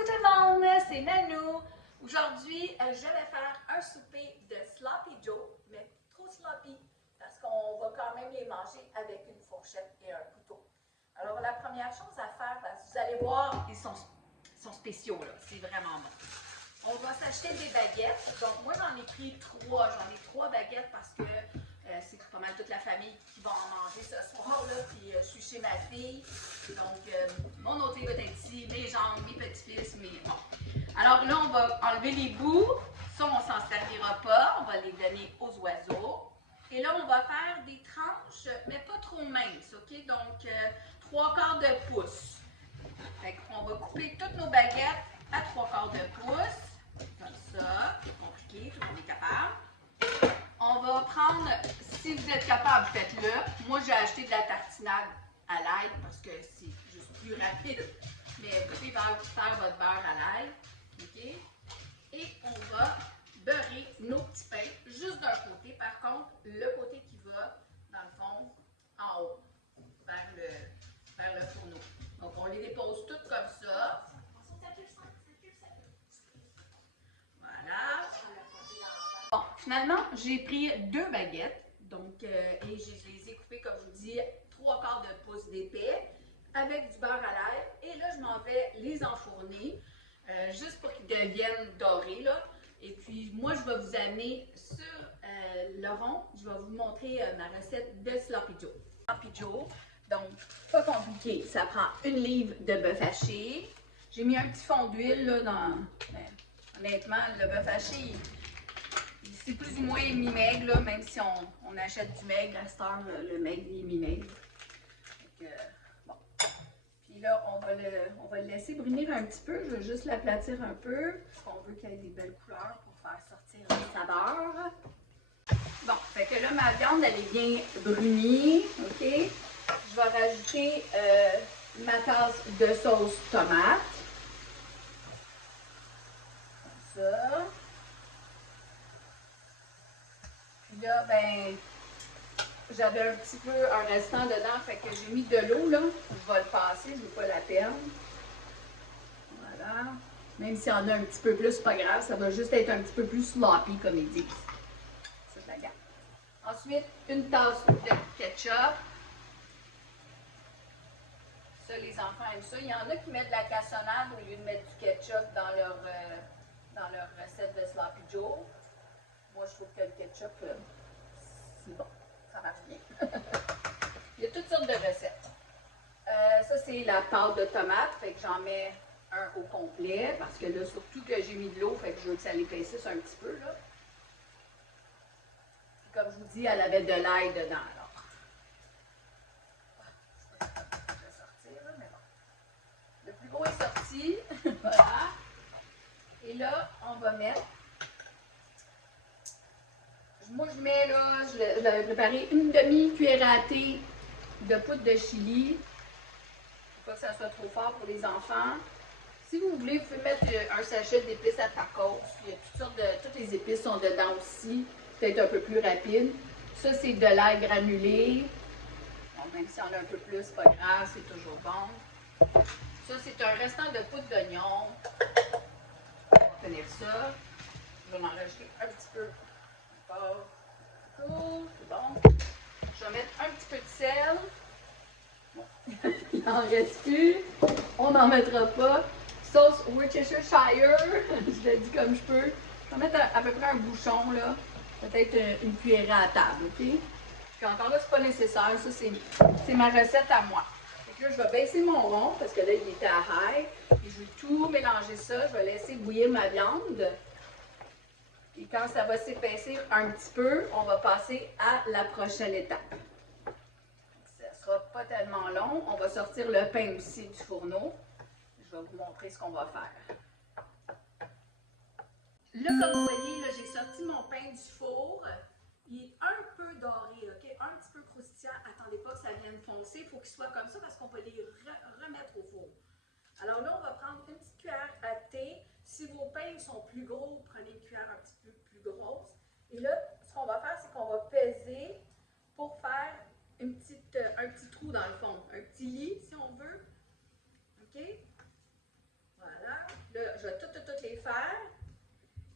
Coucou tout le monde, c'est Nanou. Aujourd'hui, je vais faire un souper de Sloppy Joe, mais trop sloppy parce qu'on va quand même les manger avec une fourchette et un couteau. Alors la première chose à faire, parce que vous allez voir, ils sont spéciaux là, c'est vraiment bon. On va s'acheter des baguettes. Donc moi j'en ai pris trois, baguettes parce que c'est pas mal toute la famille qui va en manger ce soir là. Puis je suis chez ma fille, donc mon autre va être ici, mes jambes, mes petits-fils, mais bon. Alors là on va enlever les bouts, ça on s'en servira pas, on va les donner aux oiseaux. Et là on va faire des tranches, mais pas trop minces, ok? Donc 3/4 de pouce. Fait qu'on va couper toutes nos baguettes à 3/4 de pouce, comme ça, c'est compliqué, tout le monde est capable. On va prendre, si vous êtes capable, faites-le. Moi, j'ai acheté de la tartinade à l'ail parce que c'est juste plus rapide. Mais vous pouvez faire votre beurre à l'ail, ok? Et on va beurrer nos petits pains juste d'un côté. Par contre, le côté qui va, dans le fond, en haut, vers le fourneau. Donc, on les dépose toutes comme ça. Voilà. Bon, finalement, j'ai pris 2 baguettes. Donc, et je les ai coupées, comme je vous dis, 3/4 de pouce d'épais avec du beurre à l'ail. Et là, je m'en vais les enfourner juste pour qu'ils deviennent dorés, là. Et puis, moi, je vais vous amener sur le rond. Je vais vous montrer ma recette de Sloppy Joe. Sloppy Joe. Donc, pas compliqué. Ça prend 1 livre de bœuf haché. J'ai mis un petit fond d'huile là dans. Honnêtement, le bœuf haché, c'est plus ou moins mi-maigre, là, même si on achète du maigre à cette heure, le maigre il est mi-maigre. Bon. Puis là, on va le laisser brunir un petit peu. Je vais juste l'aplatir un peu, parce qu'on veut qu'il y ait des belles couleurs pour faire sortir les saveurs. Bon, fait que là, ma viande, elle est bien brunie, ok? Je vais rajouter ma tasse de sauce tomate. Comme ça. Puis là, ben, j'avais un petit peu un restant dedans, fait que j'ai mis de l'eau, là. Je vais le passer, je ne veux pas la perdre. Voilà. Même s'il y en a un petit peu plus, c'est pas grave, ça va juste être un petit peu plus sloppy, comme ils disent. Ça, je la garde. Ensuite, une tasse de ketchup. Ça, les enfants aiment ça. Il y en a qui mettent de la cassonade au lieu de mettre du ketchup dans leur recette de Sloppy Joe. Moi, je trouve que le ketchup, c'est bon. Ça marche bien. Il y a toutes sortes de recettes. Ça, c'est la pâte de tomate. Fait que j'en mets un au complet. Parce que là, surtout que j'ai mis de l'eau, fait que je veux que ça l'épaississe un petit peu, là. Puis, comme je vous dis, elle avait de l'ail dedans, alors. Je vais sortir, là, mais bon. Le plus gros est sorti. Voilà. Et là, on va mettre. Moi, je mets là, je l'avais préparé une demi-cuillère à thé de poudre de chili. Faut pas que ça soit trop fort pour les enfants. Si vous voulez, vous pouvez mettre un sachet d'épices à tacos. Il y a toutes les épices sont dedans aussi. Peut-être un peu plus rapide. Ça, c'est de l'ail granulé. Donc, même si on a un peu plus, c'est pas grave, c'est toujours bon. Ça, c'est un restant de poudre d'oignon. On va finir ça. Je vais en rajouter un petit peu. Encore. C'est bon. Je vais mettre un petit peu de sel. Bon. Il n'en reste plus. On n'en mettra pas. Sauce Worcestershire. Je le dis comme je peux. Je vais mettre à peu près un bouchon, là. Peut-être une cuillerée à table, ok? Puis encore là, c'est pas nécessaire. Ça, c'est ma recette à moi. Fait que là, je vais baisser mon rond parce que là, il était à high. Et je vais tout mélanger ça. Je vais laisser bouillir ma viande. Et quand ça va s'épaissir un petit peu, on va passer à la prochaine étape. Ça ne sera pas tellement long. On va sortir le pain aussi du fourneau. Je vais vous montrer ce qu'on va faire. Là, comme vous voyez, j'ai sorti mon pain du four. Il est un peu doré, ok? Un petit peu croustillant. Attendez pas que ça vienne foncer. Il faut qu'il soit comme ça parce qu'on peut les remettre au four. Alors là, on va prendre une petite cuillère à thé. Si vos pains sont plus gros, prenez une cuillère un petit peu plus grosse. Et là, ce qu'on va faire, c'est qu'on va peser pour faire un petit trou dans le fond. Un petit lit, si on veut. OK? Voilà. Là,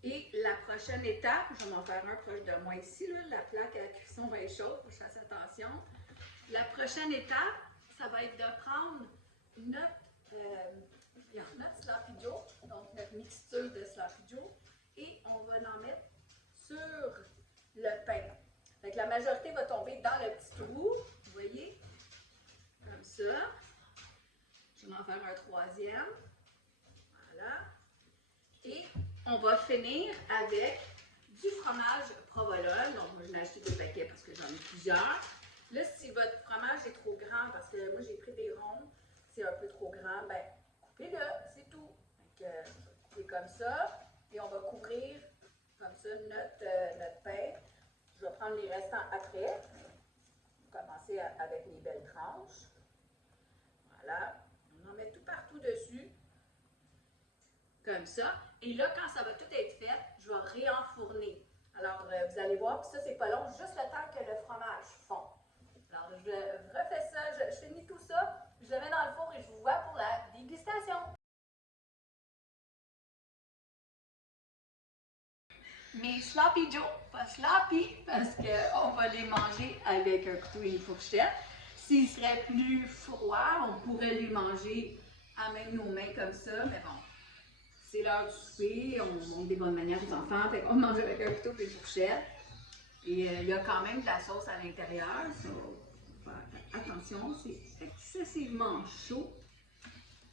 Et la prochaine étape, je vais m'en faire un proche de moi ici, là, la plaque à cuisson va être chaude, faut que je fasse attention. La prochaine étape, ça va être de prendre notre Sloppy Joe, donc notre mixture de Sloppy Joe, et on va en mettre sur le pain. Donc la majorité va tomber dans le petit trou, vous voyez, comme ça. Je vais en faire un troisième. Voilà. Et on va finir avec du fromage provolone. Donc, moi, je l'ai acheté des paquets parce que j'en ai plusieurs. Là, si votre fromage est trop grand, parce que moi, j'ai pris des ronds, c'est un peu trop grand, ben coupez-le, c'est tout. Donc, coupez comme ça. Et on va couvrir comme ça notre pain. Je vais prendre les restants après. On va commencer avec les belles tranches. Voilà. On en met tout partout dessus. Comme ça. Et là, quand ça va tout être fait, je vais réenfourner. Alors, vous allez voir, puis ça, c'est pas long, juste le temps que le fromage fond. Alors, je refais ça, je finis tout ça, je le mets dans le four et je vous vois pour la dégustation. Mes Sloppy Joe, pas sloppy, parce qu'on va les manger avec un couteau et une fourchette. S'ils seraient plus froids, on pourrait les manger à même nos mains comme ça, mais bon. C'est l'heure du souper, on montre des bonnes manières aux enfants, fait qu'on mange avec un couteau et une fourchette. Et il y a quand même de la sauce à l'intérieur, ça, faut faire attention, c'est excessivement chaud.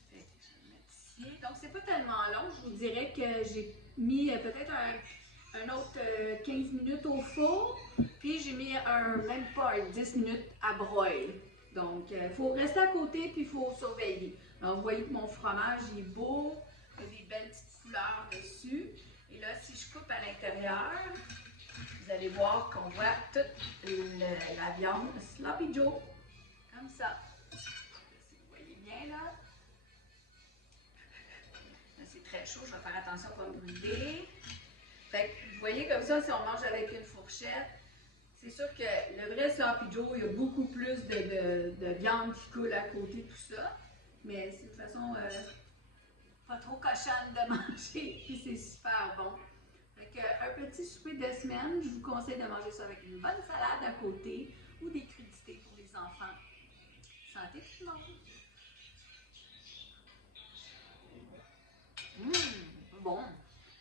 Fait que je vais le mettre ici. Donc c'est pas tellement long, je vous dirais que j'ai mis peut-être un autre 15 minutes au four, puis j'ai mis même pas 10 minutes à broil. Donc il faut rester à côté puis il faut surveiller. Alors vous voyez que mon fromage il est beau. Il y a des belles petites couleurs dessus. Et là, si je coupe à l'intérieur, vous allez voir qu'on voit toute la viande Sloppy Joe. Comme ça. Si vous voyez bien, là. Là, c'est très chaud. Je vais faire attention à ne pas me brûler. Fait que, vous voyez comme ça, si on mange avec une fourchette, c'est sûr que le vrai Sloppy Joe, il y a beaucoup plus de viande qui coule à côté, tout ça. Mais c'est une façon pas trop cochonne de manger, puis c'est super bon. Fait que, un petit souper de semaine, je vous conseille de manger ça avec une bonne salade à côté ou des crudités pour les enfants. Santé tout le monde! Bon!